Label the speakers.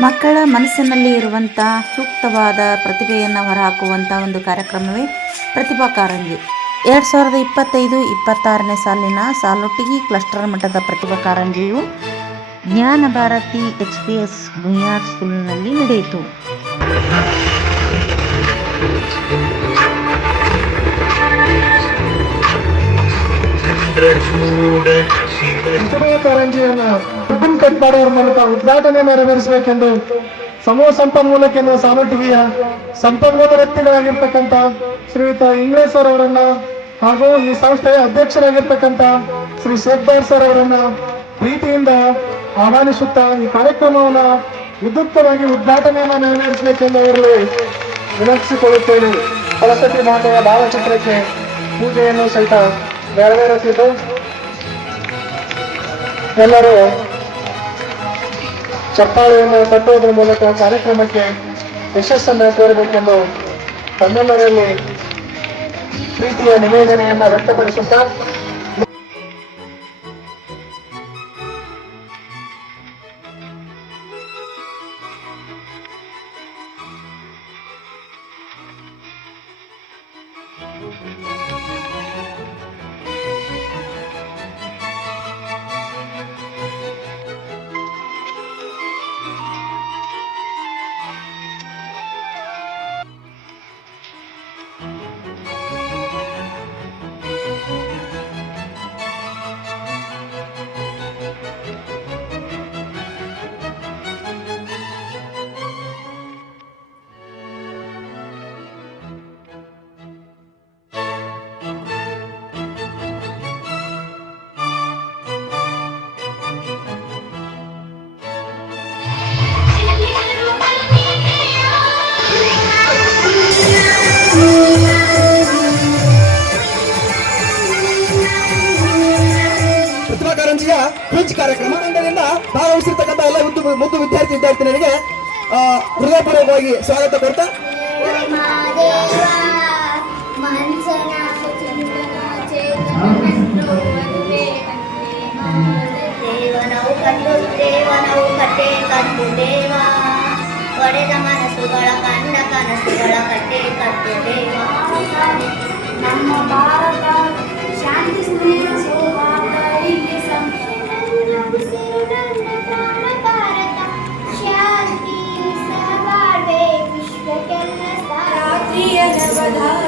Speaker 1: ಮಕ್ಕಳ ಮನಸ್ಸಿನಲ್ಲಿ ಇರುವಂಥ ಸೂಕ್ತವಾದ ಪ್ರತಿಭೆಯನ್ನು ಹೊರಹಾಕುವಂಥ ಒಂದು ಕಾರ್ಯಕ್ರಮವೇ ಪ್ರತಿಭಾ ಕಾರಂಜಿ. ಎರಡು ಸಾವಿರದ ಇಪ್ಪತ್ತೈದು ಇಪ್ಪತ್ತಾರನೇ ಸಾಲಿನ ಸಾಲೊಟ್ಟಿಗಿ ಕ್ಲಸ್ಟರ್ ಮಟ್ಟದ ಪ್ರತಿಭಾ ಕಾರಂಜಿಯು Jnana Bharathi H P S Guyyar ಸ್ಕೂಲ್ನಲ್ಲಿ ನಡೆಯಿತು
Speaker 2: ಪ್ರತಿಭಾ ಕಾರಂಜಿಯನ್ನು ರಿಬ್ಬನ್ ಕಟ್ ಮಾಡುವ ಮೂಲಕ ಉದ್ಘಾಟನೆ ನೆರವೇರಿಸಬೇಕೆಂದು ಸಮೂಹ ಸಂಪನ್ಮೂಲ ಕೇಂದ್ರ ಸಾಮರ್ಥ್ಯ ಸಂಪನ್ಮೂಲ ವ್ಯಕ್ತಿಗಳಾಗಿರ್ತಕ್ಕಂಥ ಶ್ರೀಯುತ ಇಂಗ್ಲೇಶ್ ಸರ್ ಅವರನ್ನ ಹಾಗೂ ಈ ಸಂಸ್ಥೆಯ ಅಧ್ಯಕ್ಷರಾಗಿರ್ತಕ್ಕಂಥ ಶ್ರೀ ಶೇಖ್ಬಾರ್ ಸರ್ ಅವರನ್ನ ಪ್ರೀತಿಯಿಂದ ಆಹ್ವಾನಿಸುತ್ತಾ ಈ ಕಾರ್ಯಕ್ರಮವನ್ನ ವಿದ್ಯುಕ್ತವಾಗಿ ಉದ್ಘಾಟನೆಯನ್ನು ನೆರವೇರಿಸಬೇಕೆಂದು ಅವರಲ್ಲಿ ವಿನಂತಿಸಿಕೊಳ್ಳುತ್ತೇನೆ. ಸರಸ್ವತಿ ಮಾತೆಯ ಭಾವಚಿತ್ರಕ್ಕೆ ಪೂಜೆಯನ್ನು ಸಹಿತ ನೆರವೇರಿಸಿದ್ದು ಎಲ್ಲರೂ ಚಪ್ಪಾಳೆಯನ್ನು ತಟ್ಟುವುದರ ಮೂಲಕ ಕಾರ್ಯಕ್ರಮಕ್ಕೆ ಯಶಸ್ಸನ್ನು ಕೋರಬೇಕೆಂದು ತಮ್ಮೆಲ್ಲರಲ್ಲಿ ಪ್ರೀತಿಯ ನಿವೇದನೆಯನ್ನು ವ್ಯಕ್ತಪಡಿಸುತ್ತಾ
Speaker 3: Thank ಕಾರಂಜಿಯ ಕ್ವಿಜ್ ಕಾರ್ಯಕ್ರಮ. ಇದರಿಂದ ಭಾಗವಹಿಸಿರ್ತಕ್ಕಂಥ ಎಲ್ಲ ಮುದ್ದು ಮುದ್ದು ವಿದ್ಯಾರ್ಥಿ ವಿದ್ಯಾರ್ಥಿನಿಯರಿಗೆ ಹೃದಯಪೂರ್ವಕವಾಗಿ ಸ್ವಾಗತ ಕೊಡ್ತಾ.
Speaker 4: ದೇವನವು ಕಟ್ಟೆ ದೇವ ಮನಸ್ಸುಗಳ ಕಂಡ ಕನಸುಗಳ ಕಟ್ಟೆ ಕಟ್ಟು ದೇವ ನಮ್ಮ ಭಾರತ ಶಾಂತಿ ಸ್ನೇಹ
Speaker 5: Radha.